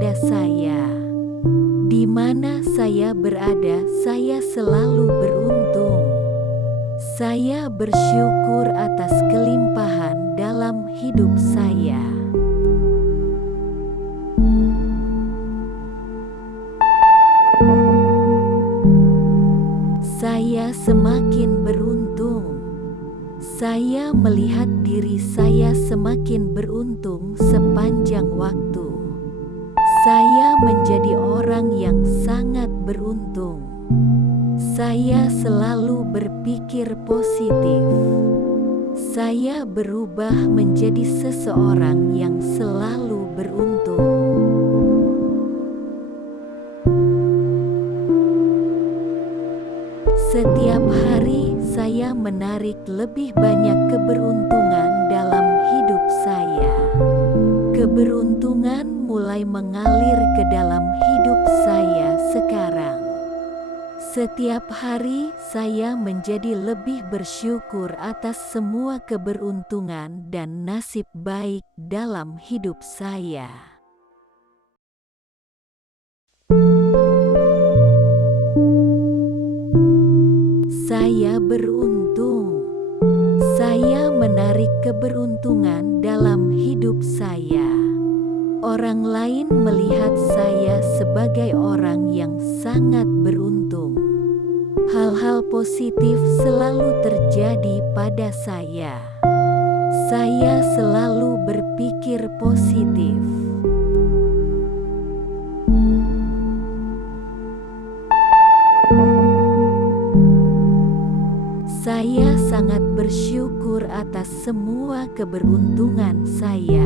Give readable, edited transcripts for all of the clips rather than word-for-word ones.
pada saya. Di mana saya berada, saya selalu beruntung. Saya bersyukur atas kelimpahan dalam hidup saya. Saya semakin beruntung. Saya melihat diri saya semakin beruntung sepanjang waktu. Saya menjadi orang yang sangat beruntung. Saya selalu berpikir positif. Saya berubah menjadi seseorang yang selalu beruntung. Setiap hari saya menarik lebih banyak keberuntungan dalam hidup saya. Keberuntungan mulai mengalir ke dalam hidup saya sekarang. Setiap hari saya menjadi lebih bersyukur atas semua keberuntungan dan nasib baik dalam hidup saya. Saya beruntung. Saya menarik keberuntungan dalam hidup saya. Orang lain melihat saya sebagai orang yang sangat beruntung. Hal-hal positif selalu terjadi pada saya. Saya selalu berpikir positif. Saya sangat bersyukur atas semua keberuntungan saya.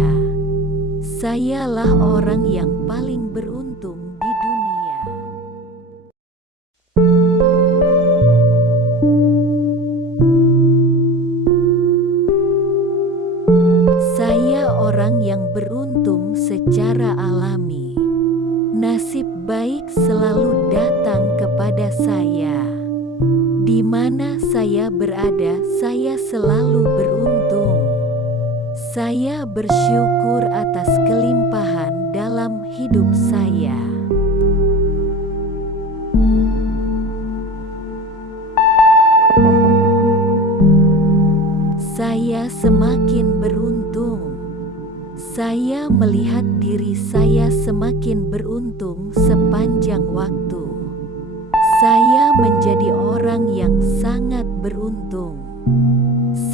Sayalah orang yang paling beruntung di dunia. Saya orang yang beruntung secara alami. Nasib baik selalu datang kepada saya. Di mana saya berada, saya selalu beruntung. Saya bersyukur atas kelimpahan dalam hidup saya. Saya semakin beruntung. Saya melihat diri saya semakin beruntung sepanjang waktu. Saya menjadi orang yang sangat beruntung.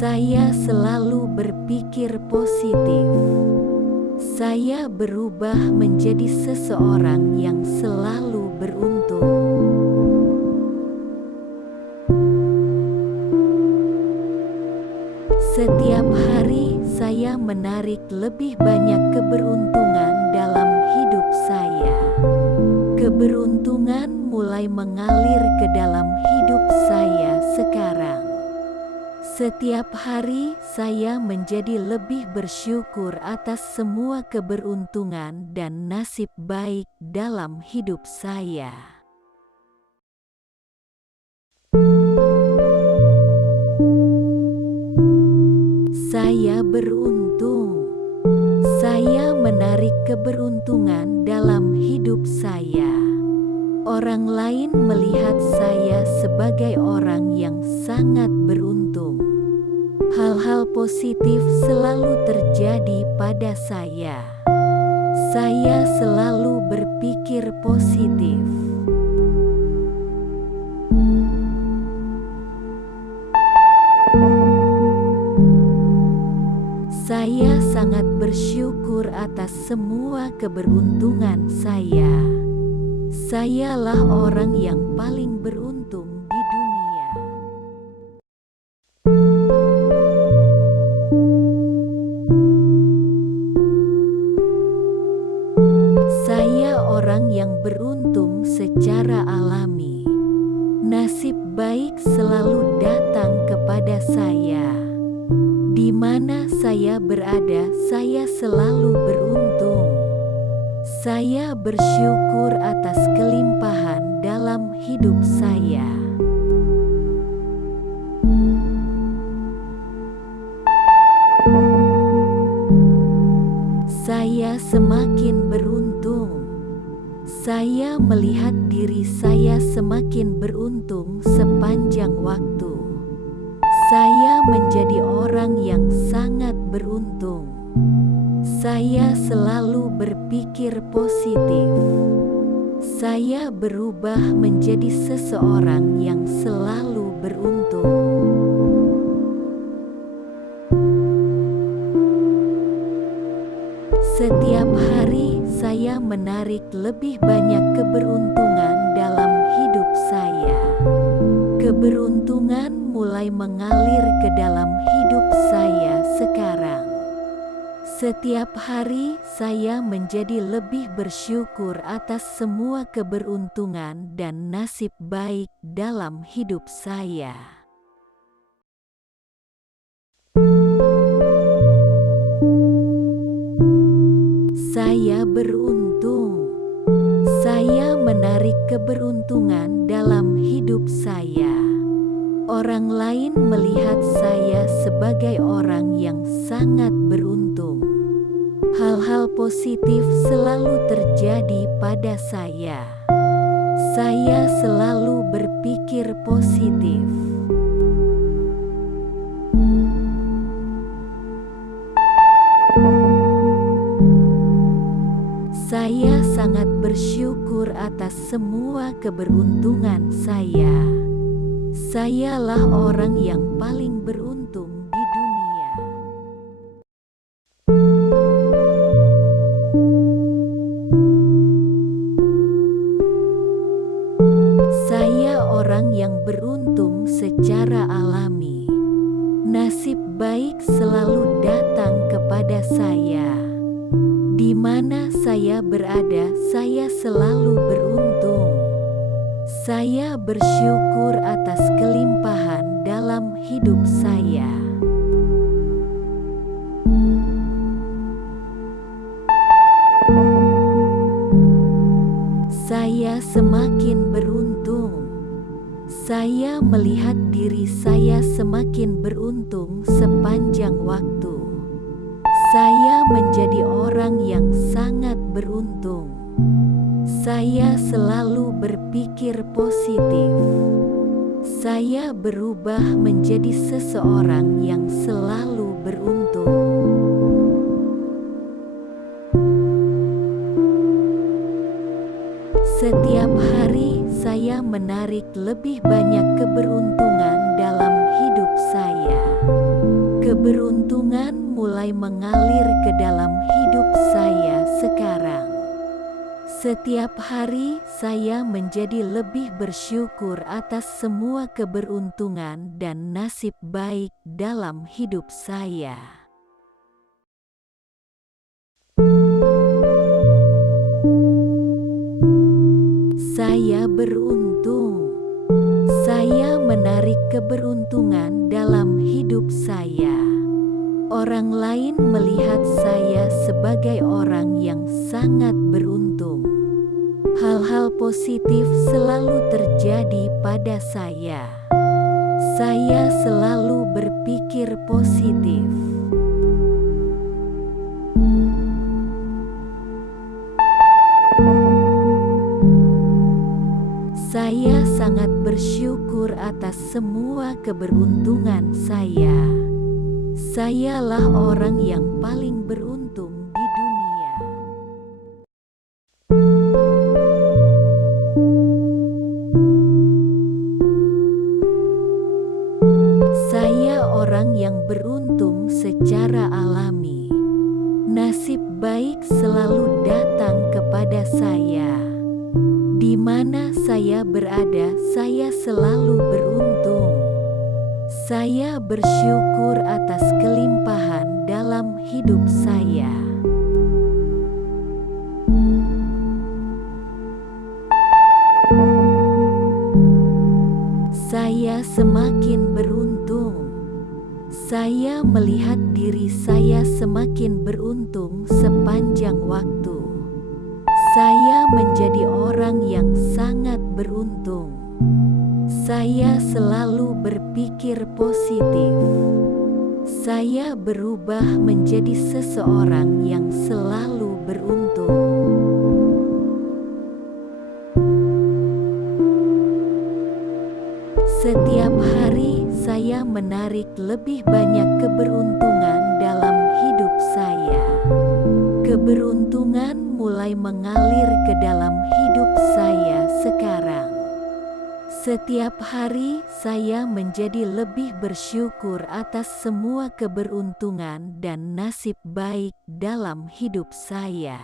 Saya selalu berpikir positif. Saya berubah menjadi seseorang yang selalu beruntung. Setiap hari saya menarik lebih banyak keberuntungan dalam hidup saya. Keberuntungan mulai mengalir ke dalam hidup saya sekarang. Setiap hari saya menjadi lebih bersyukur atas semua keberuntungan dan nasib baik dalam hidup saya. Saya beruntung. Saya menarik keberuntungan dalam hidup saya. Orang lain melihat saya sebagai orang yang sangat beruntung. Hal-hal positif selalu terjadi pada saya. Saya selalu berpikir positif. Saya sangat bersyukur atas semua keberuntungan saya. Sayalah orang yang paling beruntung di dunia. Saya orang yang beruntung secara alami. Nasib baik selalu datang kepada saya. Di mana saya berada, saya selalu beruntung. Saya bersyukur atas kelimpahan dalam hidup saya. Saya semakin beruntung. Saya melihat diri saya semakin beruntung sepanjang waktu. Saya menjadi orang yang sangat beruntung. Saya selalu berpikir positif. Saya berubah menjadi seseorang yang selalu beruntung. Setiap hari saya menarik lebih banyak keberuntungan dalam hidup saya. Keberuntungan mulai mengalir ke dalam hidup saya sekarang. Setiap hari saya menjadi lebih bersyukur atas semua keberuntungan dan nasib baik dalam hidup saya. Saya beruntung. Saya menarik keberuntungan dalam hidup saya. Orang lain melihat saya sebagai orang yang sangat beruntung. Hal-hal positif selalu terjadi pada saya. Saya selalu berpikir positif. Saya sangat bersyukur atas semua keberuntungan saya. Sayalah orang yang paling beruntung di dunia. Saya orang yang beruntung secara alami. Nasib baik selalu datang kepada saya. Di mana saya berada, saya selalu beruntung. Saya bersyukur atas kelimpahan dalam hidup saya. Saya semakin beruntung. Saya melihat diri saya semakin beruntung sepanjang waktu. Saya menjadi orang yang sangat beruntung. Saya selalu berpikir positif. Saya berubah menjadi seseorang yang selalu beruntung. Setiap hari saya menarik lebih banyak keberuntungan dalam hidup saya. Keberuntungan mulai mengalir ke dalam hidup saya sekarang. Setiap hari saya menjadi lebih bersyukur atas semua keberuntungan dan nasib baik dalam hidup saya. Saya beruntung. Saya menarik keberuntungan dalam hidup saya. Orang lain melihat saya sebagai orang yang sangat beruntung. Hal-hal positif selalu terjadi pada saya. Saya selalu berpikir positif. Saya sangat bersyukur atas semua keberuntungan saya. Sayalah orang yang paling beruntung di dunia. Saya orang yang beruntung secara alami. Nasib baik selalu datang kepada saya. Di mana saya berada, saya selalu beruntung. Saya bersyukur atas kelimpahan dalam hidup saya. Saya semakin beruntung. Saya melihat diri saya semakin beruntung sepanjang waktu. Saya menjadi orang yang sangat beruntung. Saya selalu berpikir positif. Saya berubah menjadi seseorang yang selalu beruntung. menarik lebih banyak keberuntungan dalam hidup saya. Keberuntungan mulai mengalir ke dalam hidup saya sekarang. Setiap hari saya menjadi lebih bersyukur atas semua keberuntungan dan nasib baik dalam hidup saya.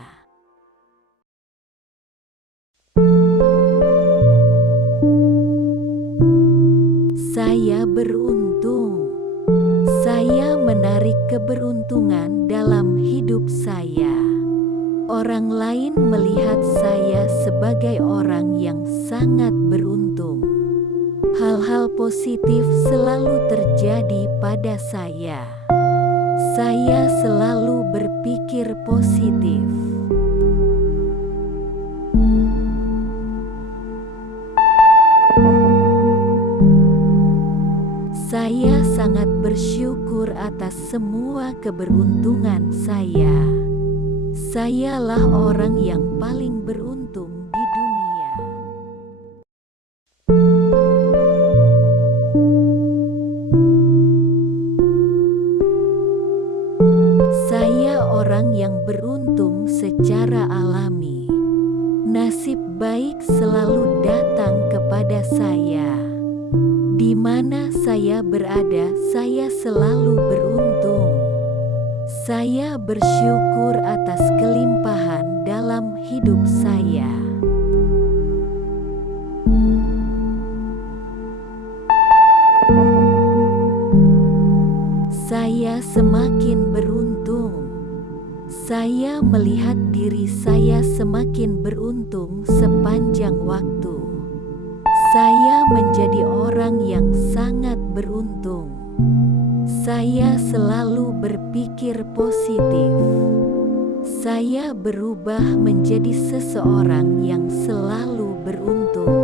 Saya beruntung. Saya menarik keberuntungan dalam hidup saya. Orang lain melihat saya sebagai orang yang sangat beruntung. Hal-hal positif selalu terjadi pada saya. Saya selalu berpikir positif. Saya sangat bersyukur atas semua keberuntungan saya. Sayalah orang yang paling beruntung di dunia. Saya orang yang beruntung secara alami. Nasib baik selalu datang kepada saya. Di mana saya berada, saya selalu beruntung. Saya bersyukur atas kelimpahan dalam hidup saya. Saya semakin beruntung. Saya melihat diri saya semakin beruntung sepanjang waktu. Saya menjadi orang yang sangat beruntung. Saya selalu berpikir positif. Saya berubah menjadi seseorang yang selalu beruntung.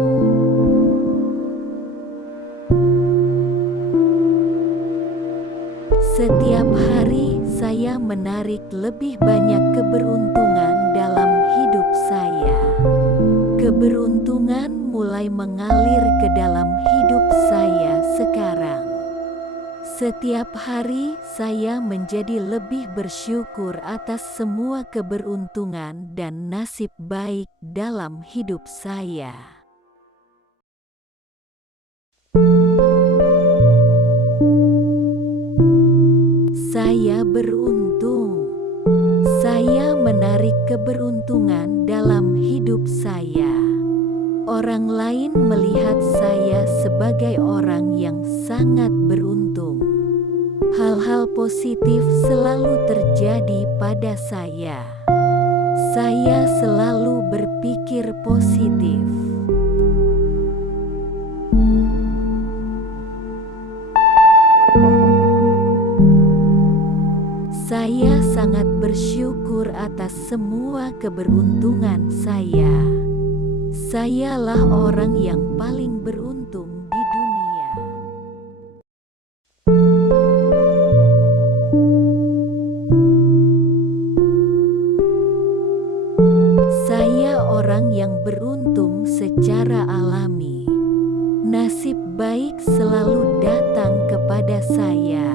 Setiap hari saya menarik lebih banyak keberuntungan dalam hidup saya. Keberuntungan mulai mengalir ke dalam hidup saya sekarang. Setiap hari saya menjadi lebih bersyukur atas semua keberuntungan dan nasib baik dalam hidup saya. Saya beruntung. Saya menarik keberuntungan dalam hidup saya. Orang lain melihat saya sebagai orang yang sangat beruntung. Hal-hal positif selalu terjadi pada saya. Saya selalu berpikir positif. Saya sangat bersyukur atas semua keberuntungan saya. Sayalah orang yang paling beruntung di dunia. Saya orang yang beruntung secara alami. Nasib baik selalu datang kepada saya.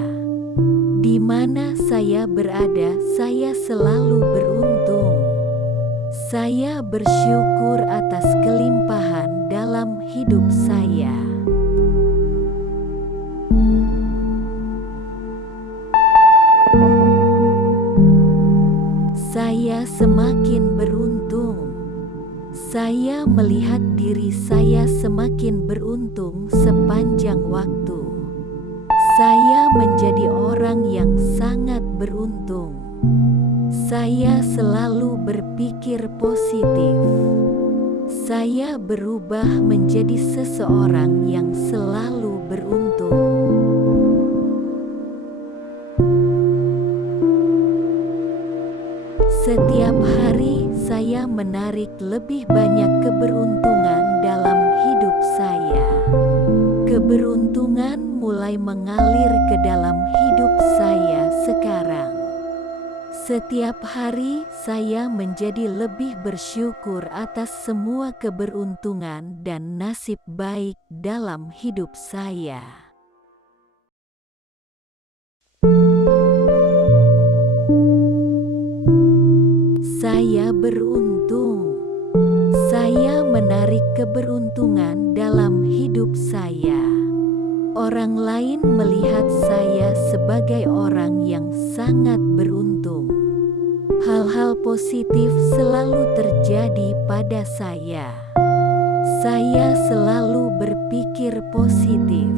Di mana saya berada, saya selalu beruntung. Saya bersyukur atas kelimpahan dalam hidup saya. Saya semakin beruntung. Saya melihat diri saya semakin beruntung sepanjang waktu. Saya menjadi orang yang sangat beruntung. Saya selalu berpikir positif. Saya berubah menjadi seseorang yang selalu beruntung. Setiap hari saya menarik lebih banyak keberuntungan dalam hidup saya. Keberuntungan mulai mengalir ke dalam hidup saya sekarang. Setiap hari saya menjadi lebih bersyukur atas semua keberuntungan dan nasib baik dalam hidup saya. Saya beruntung. Saya menarik keberuntungan dalam hidup saya. Orang lain melihat saya sebagai orang yang sangat beruntung. Hal-hal positif selalu terjadi pada saya. Saya selalu berpikir positif.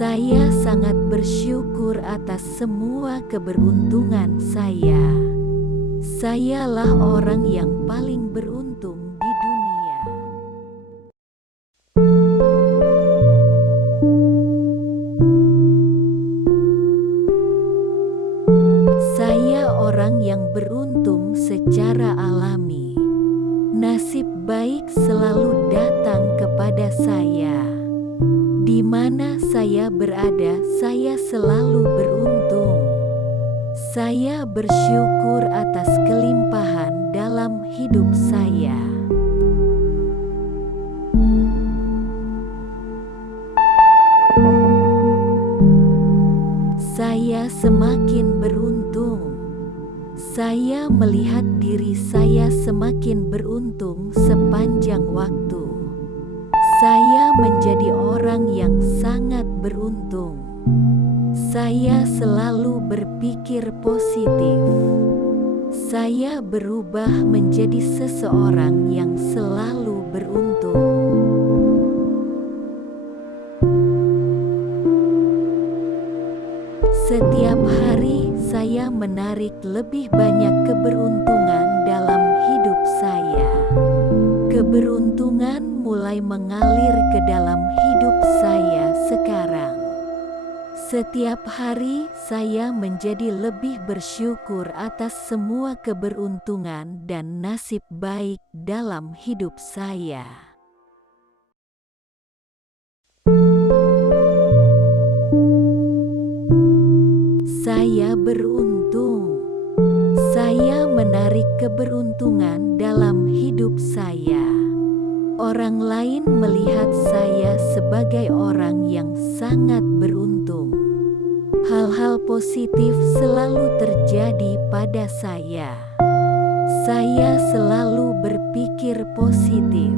Saya sangat bersyukur atas semua keberuntungan saya. Sayalah orang yang paling beruntung di dunia. Saya orang yang beruntung secara alami. Nasib baik selalu datang kepada saya. Di mana saya berada, saya selalu beruntung. Saya bersyukur atas kelimpahan dalam hidup saya. Saya semakin beruntung. Saya melihat diri saya semakin beruntung sepanjang waktu. Saya menjadi orang yang sangat beruntung. Saya selalu berpikir positif. Saya berubah menjadi seseorang yang selalu beruntung. Setiap hari saya menarik lebih banyak keberuntungan dalam hidup saya. Keberuntungan mulai mengalir ke dalam hidup saya sekarang. Setiap hari saya menjadi lebih bersyukur atas semua keberuntungan dan nasib baik dalam hidup saya. Saya beruntung. Saya menarik keberuntungan dalam hidup saya. Orang lain melihat saya sebagai orang yang sangat beruntung. Hal-hal positif selalu terjadi pada saya. Saya selalu berpikir positif.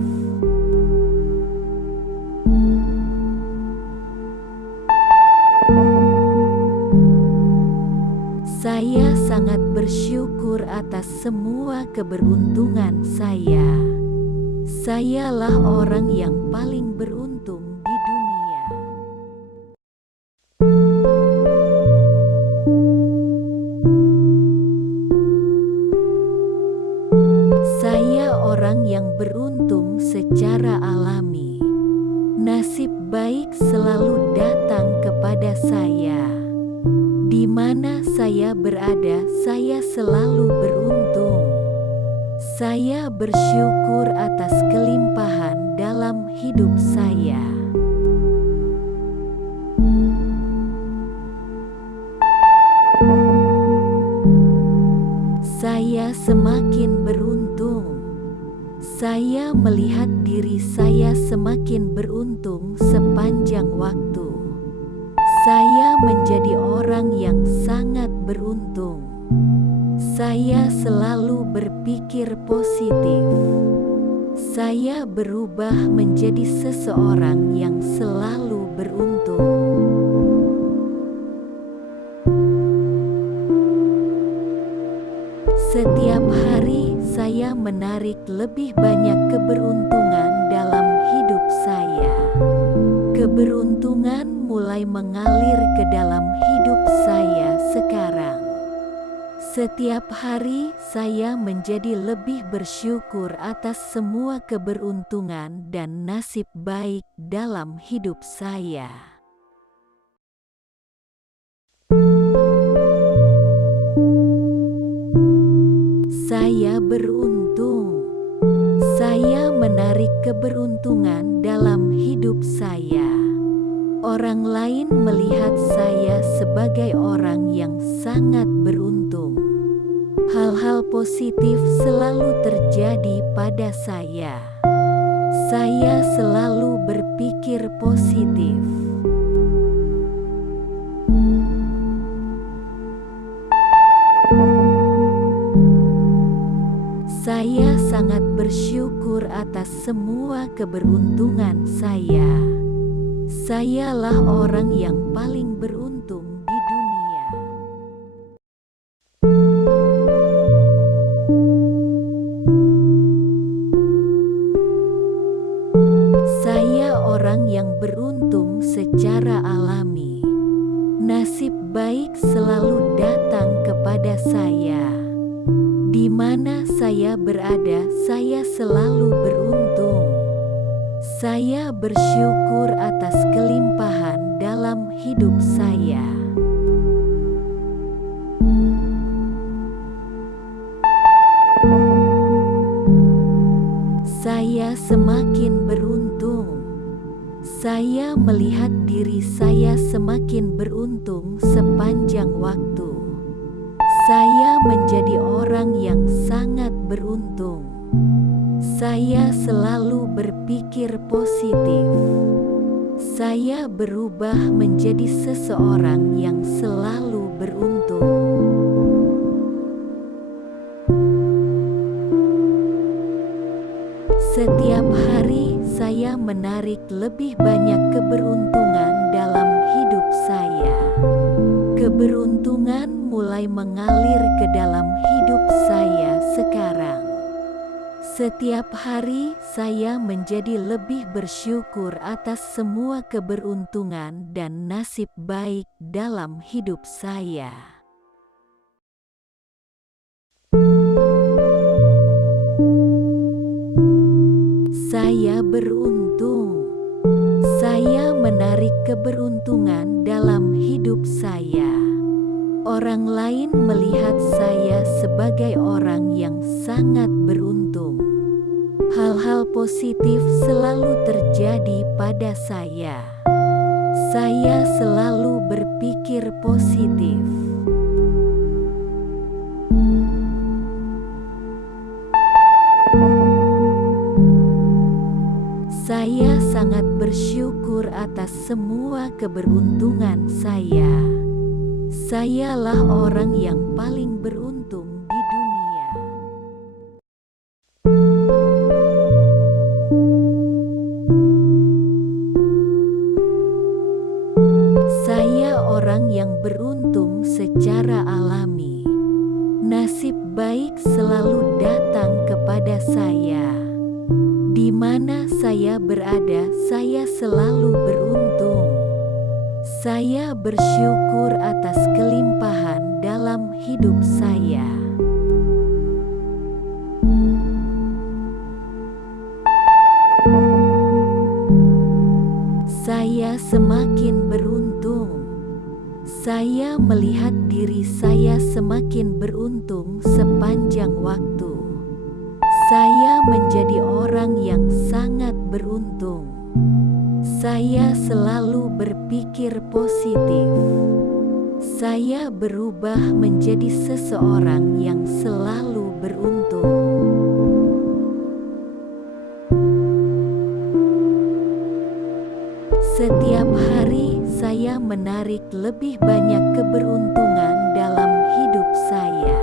Saya sangat bersyukur atas semua keberuntungan saya. Sayalah orang yang paling beruntung di dunia. Saya orang yang beruntung secara alami. Nasib baik selalu datang kepada saya. Di mana saya berada, saya selalu beruntung. Saya bersyukur atas kelimpahan dalam hidup saya. Saya semakin beruntung. Saya melihat diri saya semakin beruntung sepanjang waktu. Saya menjadi orang yang sangat beruntung. Saya selalu berpikir positif. Saya berubah menjadi seseorang yang selalu beruntung. Setiap hari saya menarik lebih banyak keberuntungan dalam hidup saya. Keberuntungan mulai mengalir ke dalam hidup saya sekarang. Setiap hari saya menjadi lebih bersyukur atas semua keberuntungan dan nasib baik dalam hidup saya. Saya beruntung. Saya menarik keberuntungan dalam hidup saya. Orang lain melihat saya sebagai orang yang sangat beruntung. Hal-hal positif selalu terjadi pada saya. Saya selalu berpikir positif. atas semua keberuntungan saya. Sayalah orang yang paling beruntung di dunia. Saya orang yang beruntung secara alami. Nasib baik selalu datang kepada saya. Di mana saya berada, saya selalu beruntung. Saya bersyukur atas kelimpahan dalam hidup saya. Saya semakin beruntung. Saya melihat diri saya semakin beruntung sepanjang waktu. Saya menjadi orang yang sangat beruntung. Saya selalu berpikir positif. Saya berubah menjadi seseorang yang selalu beruntung. Setiap hari saya menarik lebih banyak keberuntungan dalam hidup saya. Keberuntungan mulai mengalir ke dalam hidup saya sekarang. Setiap hari saya menjadi lebih bersyukur atas semua keberuntungan dan nasib baik dalam hidup saya. Saya beruntung. Saya menarik keberuntungan dalam hidup saya. Orang lain melihat saya sebagai orang yang sangat beruntung. Hal-hal positif selalu terjadi pada saya. Saya selalu berpikir positif. Saya sangat bersyukur atas semua keberuntungan saya. Sayalah orang yang paling beruntung di dunia. Saya orang yang beruntung secara alami. Nasib baik selalu datang kepada saya. Di mana saya berada, saya selalu beruntung. Saya bersyukur atas kelimpahan dalam hidup saya. Saya semakin beruntung. Saya melihat diri saya semakin beruntung sepanjang waktu. Saya menjadi orang yang sangat beruntung. Saya selalu berpikir positif. Saya berubah menjadi seseorang yang selalu beruntung. Setiap hari saya menarik lebih banyak keberuntungan dalam hidup saya.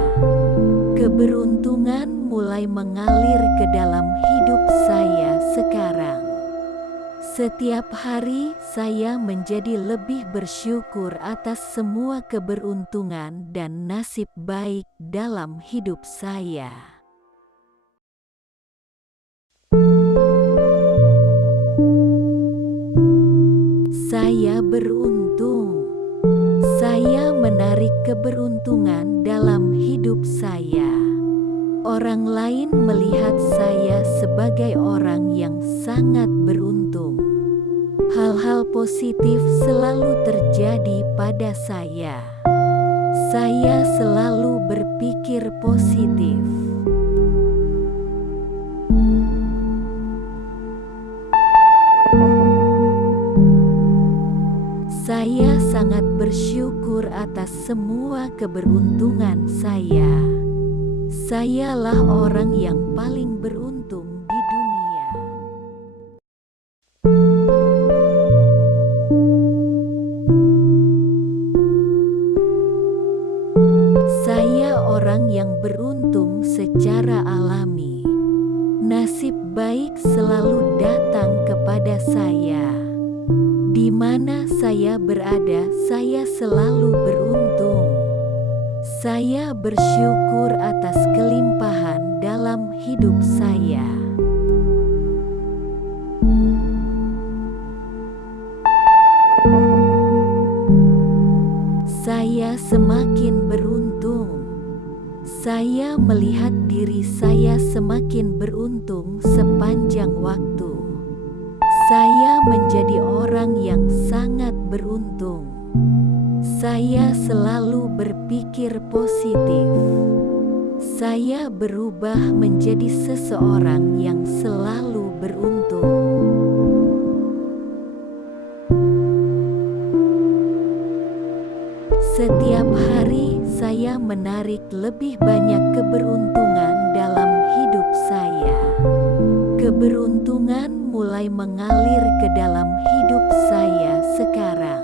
Keberuntungan mulai mengalir ke dalam hidup saya sekarang. Setiap hari saya menjadi lebih bersyukur atas semua keberuntungan dan nasib baik dalam hidup saya. Saya beruntung. Saya menarik keberuntungan dalam hidup saya. Orang lain melihat saya sebagai orang yang sangat beruntung. Hal-hal positif selalu terjadi pada saya. Saya selalu berpikir positif. Saya sangat bersyukur atas semua keberuntungan saya. Sayalah orang yang paling beruntung di dunia. Saya orang yang beruntung secara alami. Nasib baik berada, saya selalu beruntung. Saya bersyukur atas kelimpahan dalam hidup saya. Saya semakin beruntung. Saya melihat diri saya semakin beruntung sepanjang waktu. Saya menjadi orang yang sangat beruntung. Saya selalu berpikir positif. Saya berubah menjadi seseorang yang selalu beruntung. Setiap hari saya menarik lebih banyak keberuntungan dalam hidup saya. Keberuntungan mulai mengalir ke dalam hidup saya sekarang.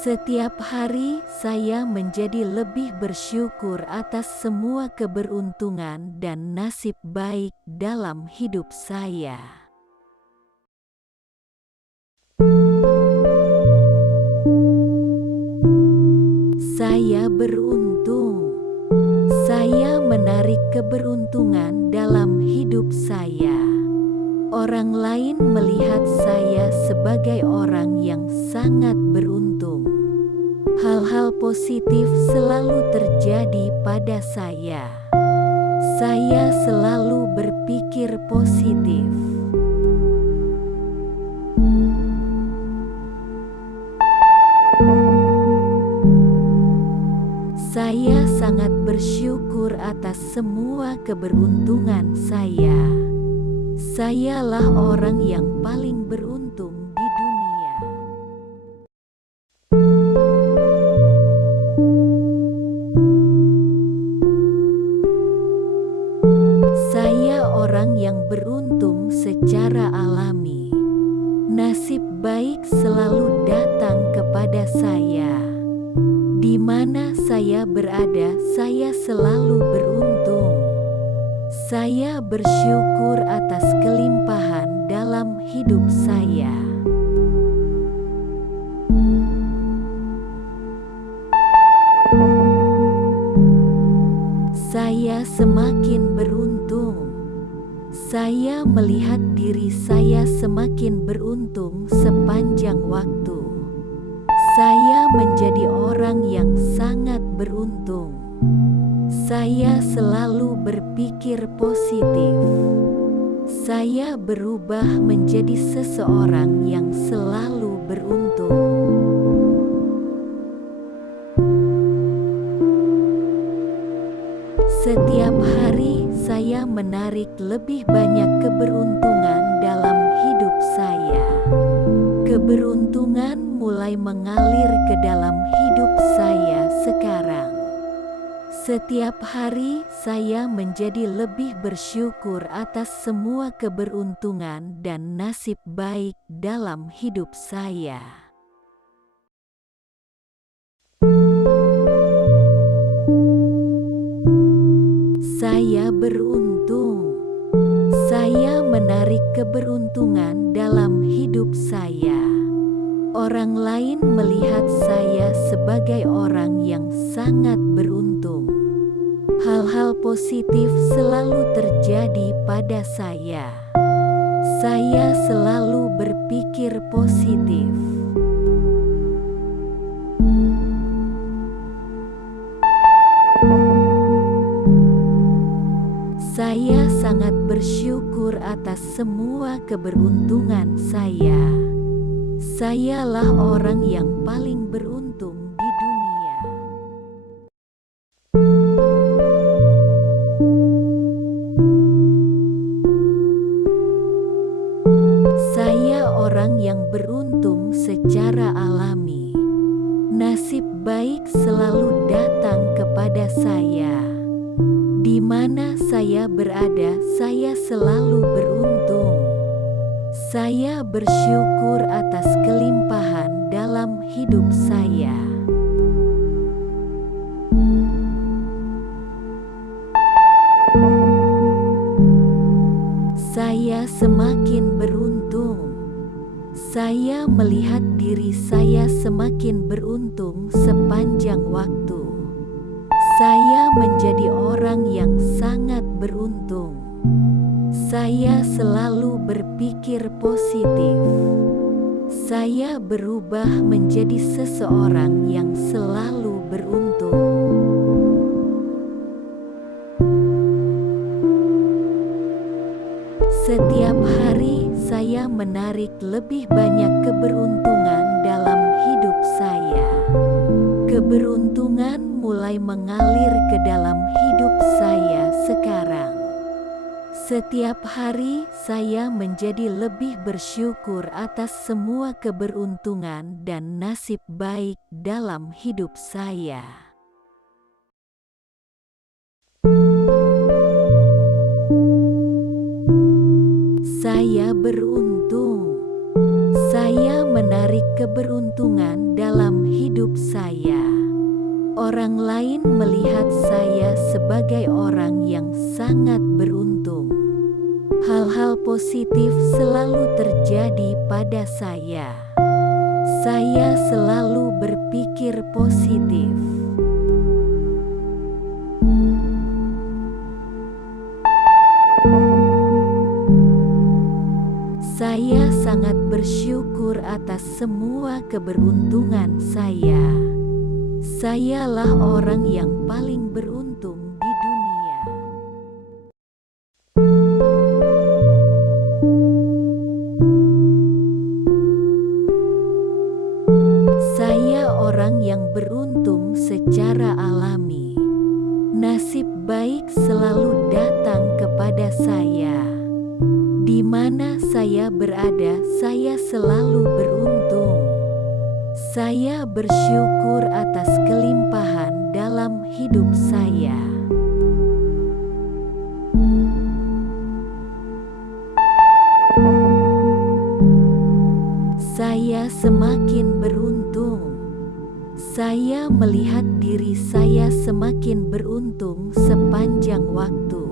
Setiap hari saya menjadi lebih bersyukur atas semua keberuntungan dan nasib baik dalam hidup saya. Saya beruntung. Saya menarik keberuntungan dalam hidup saya. Orang lain melihat saya sebagai orang yang sangat beruntung. Hal-hal positif selalu terjadi pada saya. Saya selalu berpikir positif. Saya sangat bersyukur atas semua keberuntungan saya. Sayalah orang yang paling beruntung di dunia. Saya orang yang beruntung secara alami. Nasib baik selalu datang kepada saya. Di mana saya berada, saya selalu beruntung. Saya bersyukur atas kelimpahan dalam hidup saya. Saya semakin beruntung. Saya melihat diri saya semakin beruntung sepanjang waktu. Saya menjadi orang yang sangat beruntung. Saya selalu berpikir positif. Saya berubah menjadi seseorang yang selalu beruntung. Setiap hari saya menarik lebih banyak keberuntungan dalam hidup saya. Keberuntungan mulai mengalir ke dalam hidup saya sekarang. Setiap hari saya menjadi lebih bersyukur atas semua keberuntungan dan nasib baik dalam hidup saya. Saya beruntung. Saya menarik keberuntungan dalam hidup saya. Orang lain melihat saya sebagai orang yang sangat beruntung. Hal-hal positif selalu terjadi pada saya. Saya selalu berpikir positif. Saya sangat bersyukur atas semua keberuntungan saya. Sayalah orang yang paling beruntung di dunia. Saya orang yang beruntung secara alami. Nasib baik selalu datang kepada saya. Di mana saya berada, saya selalu beruntung. Saya bersyukur atas kelimpahan dalam hidup saya. Saya semakin beruntung. Saya melihat diri saya semakin sepanjang waktu. Saya menjadi orang yang sangat beruntung. Saya selalu berpikir positif. Saya berubah menjadi seseorang yang selalu beruntung. Setiap hari saya menarik lebih banyak keberuntungan dalam hidup saya. Keberuntungan mulai mengalir ke dalam hidup saya sekarang. Setiap hari saya menjadi lebih bersyukur atas semua keberuntungan dan nasib baik dalam hidup saya. Saya beruntung. Saya menarik keberuntungan dalam hidup saya. Orang lain melihat saya sebagai orang yang sangat beruntung. Hal-hal positif selalu terjadi pada saya. Saya selalu berpikir positif. Saya sangat bersyukur atas semua keberuntungan saya. Sayalah orang yang paling beruntung di dunia. Saya orang yang beruntung secara alami. Nasib baik selalu datang kepada saya. Di mana saya berada, saya selalu beruntung. Saya bersyukur atas kelimpahan dalam hidup saya. Saya semakin beruntung. Saya melihat diri saya semakin beruntung sepanjang waktu.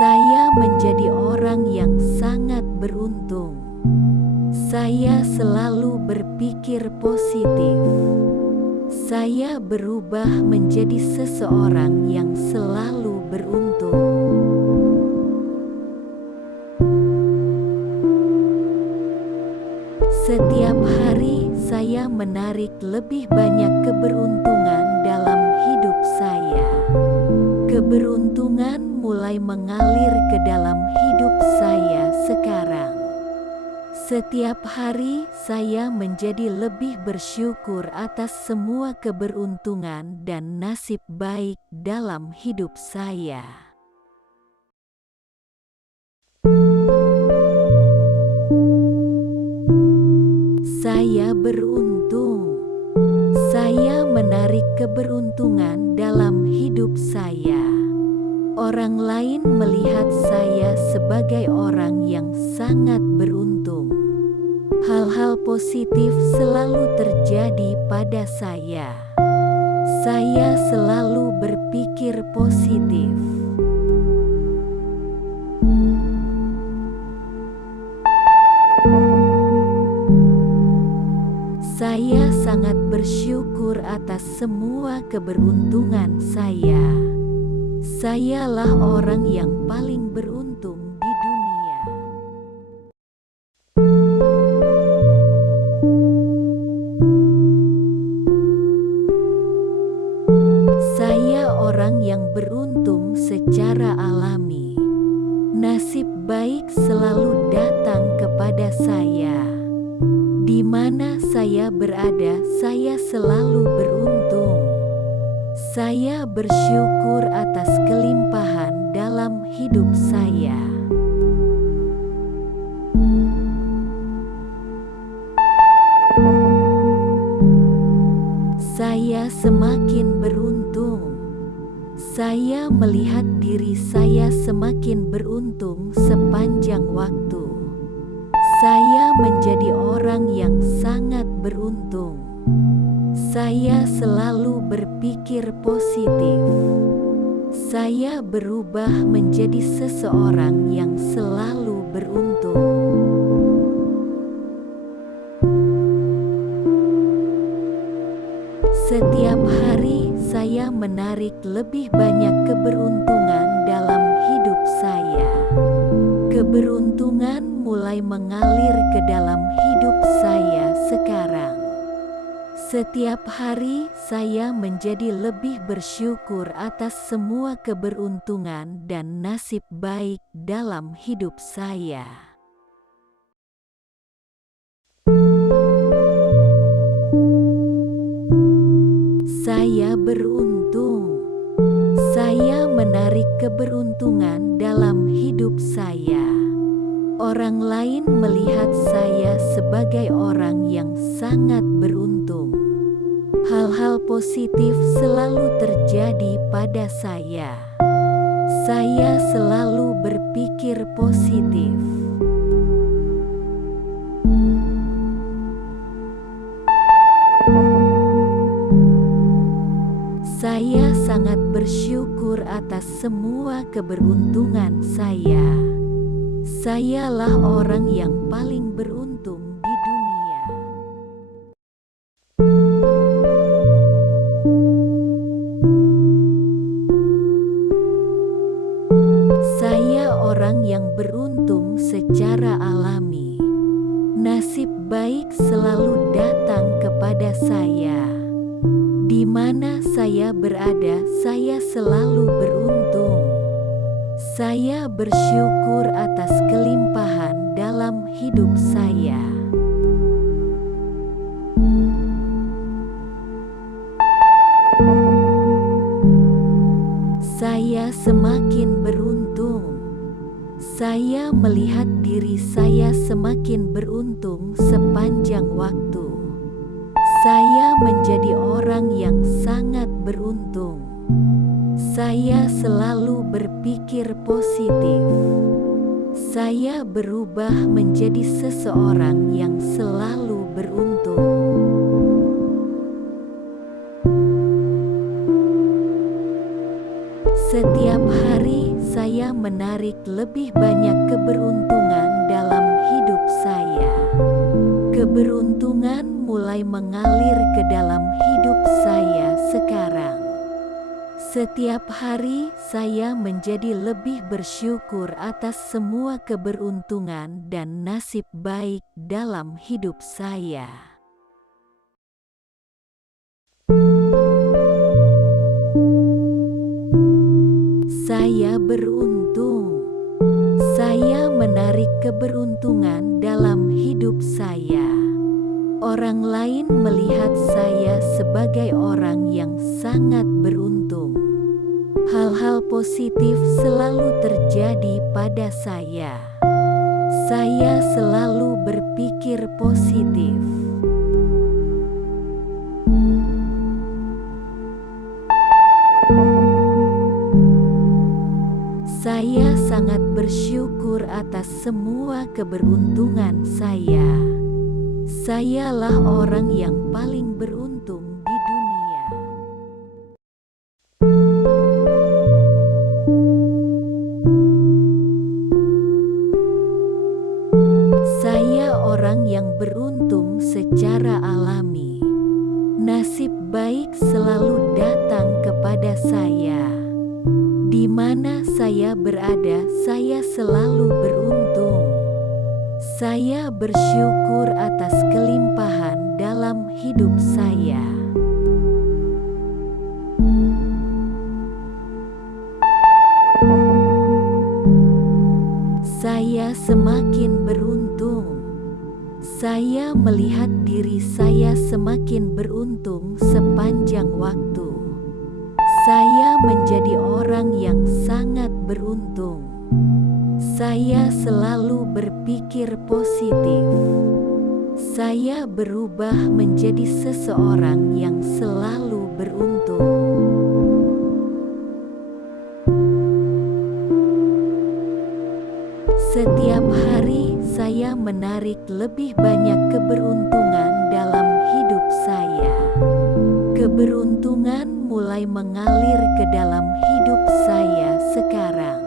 Saya menjadi orang yang sangat beruntung. Saya selalu berpikir positif. Saya berubah menjadi seseorang yang selalu beruntung. Setiap hari saya menarik lebih banyak keberuntungan dalam hidup saya. Keberuntungan mulai mengalir ke dalam hidup saya sekarang. Setiap hari saya menjadi lebih bersyukur atas semua keberuntungan dan nasib baik dalam hidup saya. Saya beruntung. Saya menarik keberuntungan dalam hidup saya. Orang lain melihat saya sebagai orang yang sangat beruntung. Hal-hal positif selalu terjadi pada saya. Saya selalu berpikir positif. Saya sangat bersyukur atas semua keberuntungan saya. Sayalah orang yang paling beruntung di dunia. Saya orang yang beruntung secara alami. Nasib baik selalu datang kepada saya. Di mana saya berada, saya selalu beruntung. Saya bersyukur atas kelimpahan dalam hidup saya. Saya semakin beruntung. Saya melihat diri saya semakin beruntung sepanjang waktu. Saya menjadi orang yang sangat beruntung. Saya selalu berpikir positif. Saya berubah menjadi seseorang yang selalu beruntung. Setiap hari saya menarik lebih banyak keberuntungan dalam hidup saya. Keberuntungan mulai mengalir ke dalam hidup saya sekarang. Setiap hari saya menjadi lebih bersyukur atas semua keberuntungan dan nasib baik dalam hidup saya. Saya beruntung. Saya menarik keberuntungan dalam hidup saya. Orang lain melihat saya sebagai orang yang sangat beruntung. Hal-hal positif selalu terjadi pada saya. Saya selalu berpikir positif. Saya sangat bersyukur atas semua keberuntungan saya. Sayalah orang yang paling beruntung di dunia. Saya orang yang beruntung secara alami. Nasib baik selalu datang kepada saya. Di mana saya berada, saya selalu beruntung. Saya bersyukur atas kelimpahan dalam hidup saya. Saya semakin beruntung. Saya melihat diri saya semakin beruntung sepanjang waktu. Saya menjadi orang yang sangat beruntung. Saya selalu berpikir positif. Saya berubah menjadi seseorang yang selalu beruntung. Setiap hari saya menarik lebih banyak keberuntungan dalam hidup saya. Keberuntungan mulai mengalir ke dalam hidup saya sekarang. Setiap hari saya menjadi lebih bersyukur atas semua keberuntungan dan nasib baik dalam hidup saya. Saya beruntung. Saya menarik keberuntungan dalam hidup saya. Orang lain melihat saya sebagai orang yang sangat beruntung. Hal-hal positif selalu terjadi pada saya. Saya selalu berpikir positif. Saya sangat bersyukur atas semua keberuntungan saya. Sayalah orang yang paling beruntung di dunia. Saya orang yang beruntung secara alami. Nasib baik selalu datang kepada saya. Di mana saya berada, saya selalu beruntung. Saya bersyukur atas kelimpahan dalam hidup saya. Saya semakin beruntung. Saya melihat diri saya semakin beruntung sepanjang waktu. Saya menjadi orang yang sangat beruntung. Saya selalu berpikir positif. Saya berubah menjadi seseorang yang selalu beruntung. Setiap hari saya menarik lebih banyak keberuntungan dalam hidup saya. Keberuntungan mulai mengalir ke dalam hidup saya sekarang.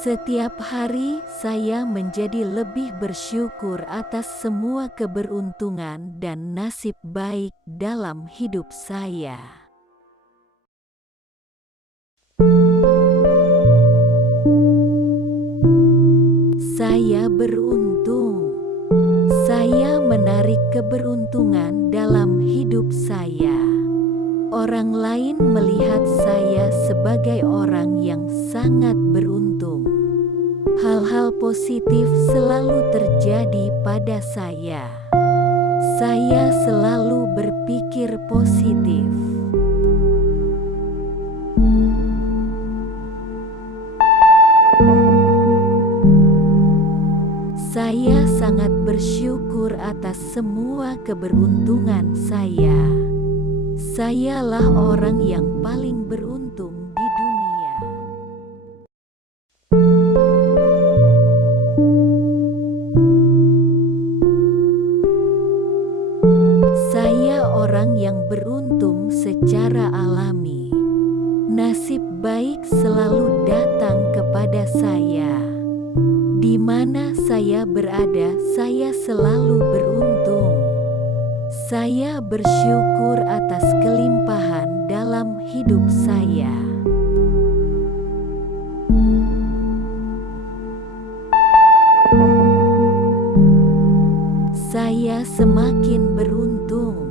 Setiap hari saya menjadi lebih bersyukur atas semua keberuntungan dan nasib baik dalam hidup saya. Saya beruntung. Saya menarik keberuntungan dalam hidup saya. Orang lain melihat saya sebagai orang yang sangat beruntung. Hal-hal positif selalu terjadi pada saya. Saya selalu berpikir positif. Saya sangat bersyukur atas semua keberuntungan saya. Sayalah orang yang paling beruntung di dunia. Saya orang yang beruntung secara alami. Nasib baik selalu datang kepada saya. Di mana saya berada, saya selalu beruntung. Saya bersyukur atas kelimpahan dalam hidup saya. Saya semakin beruntung.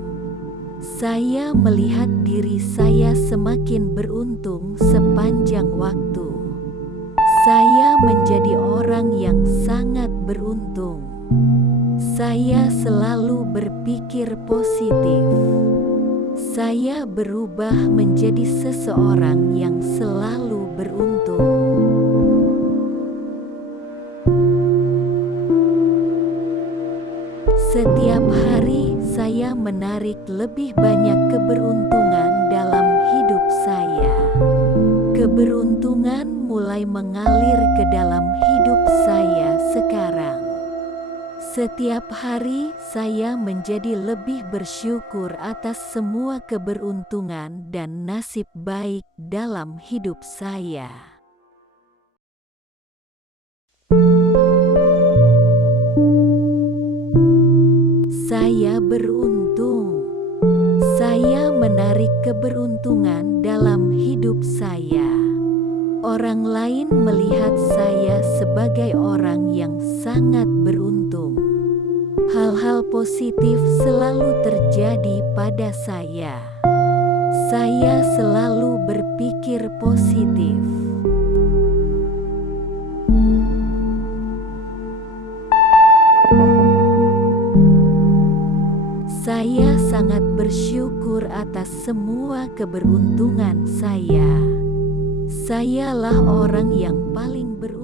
Saya melihat diri saya semakin beruntung sepanjang waktu. Saya menjadi orang yang sangat beruntung. Saya selalu berpikir positif. Saya berubah menjadi seseorang yang selalu beruntung. Setiap hari saya menarik lebih banyak keberuntungan dalam hidup saya. Keberuntungan mulai mengalir ke dalam hidup saya sekarang. Setiap hari saya menjadi lebih bersyukur atas semua keberuntungan dan nasib baik dalam hidup saya. Saya beruntung. Saya menarik keberuntungan dalam hidup saya. Orang lain melihat saya sebagai orang yang sangat beruntung. Hal-hal positif selalu terjadi pada saya. Saya selalu berpikir positif. Saya sangat bersyukur atas semua keberuntungan saya. Sayalah orang yang paling beruntung.